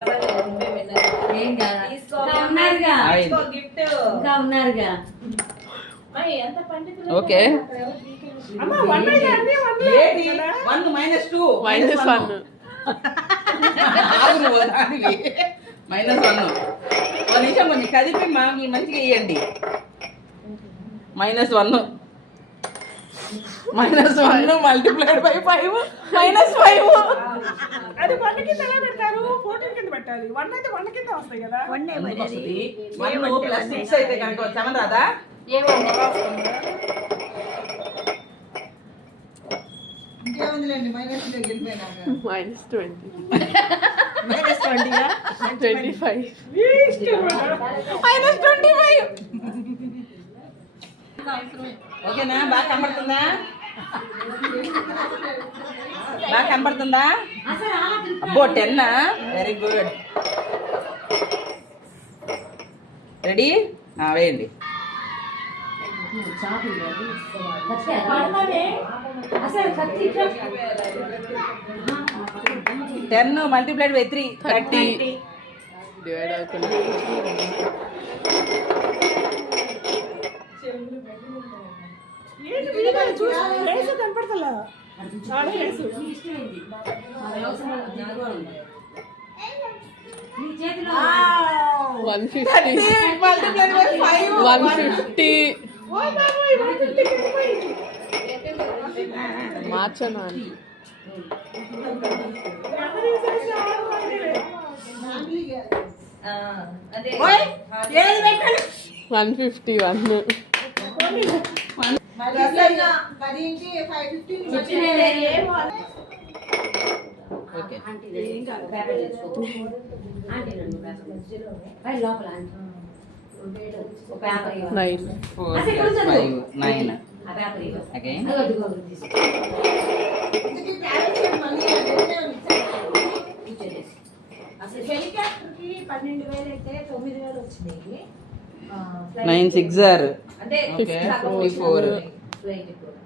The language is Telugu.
ఓకే -1 నిమిషం కొంచెం కదిపి మీ మంచిగా వేయండి. -1 మల్టిప్లైడ్ బై 5 -5. అది 1 కింద ఎలా పెడతారు? 14 కింద పెట్టాలి. 1 అయితే 1 కింద వస్తాయి కదా. 1 + 6 అయితే కనుక 7 రాదా? ఇంకేముందిలేండి -20 వెళ్ళిపోయినాక -20 -25 ఓకేనా? బాగా కనపడుతుందా? అబ్బో 10. Very good. రెడీ? వేయండి. 10 మల్టిప్లైడ్ బై 3 30. డివైడ్ అవుతుంది. ఏంటి వీడియో చూసి ఫేస్ కనపడతలా? చాలా ఫేస్. 150 మల్టిప్లైడ్ బై 5 150 ఓయ్ బాబోయ్ 150 కింద మార్చనా? ఓయ్ ఏది పెట్టాలి? 151 ఓకే హెలికాప్టర్ కి 12,000 అయితే 9,000 వచ్చినాయి. 9 6 అంటే 54. ఫ్లైట్ కూడా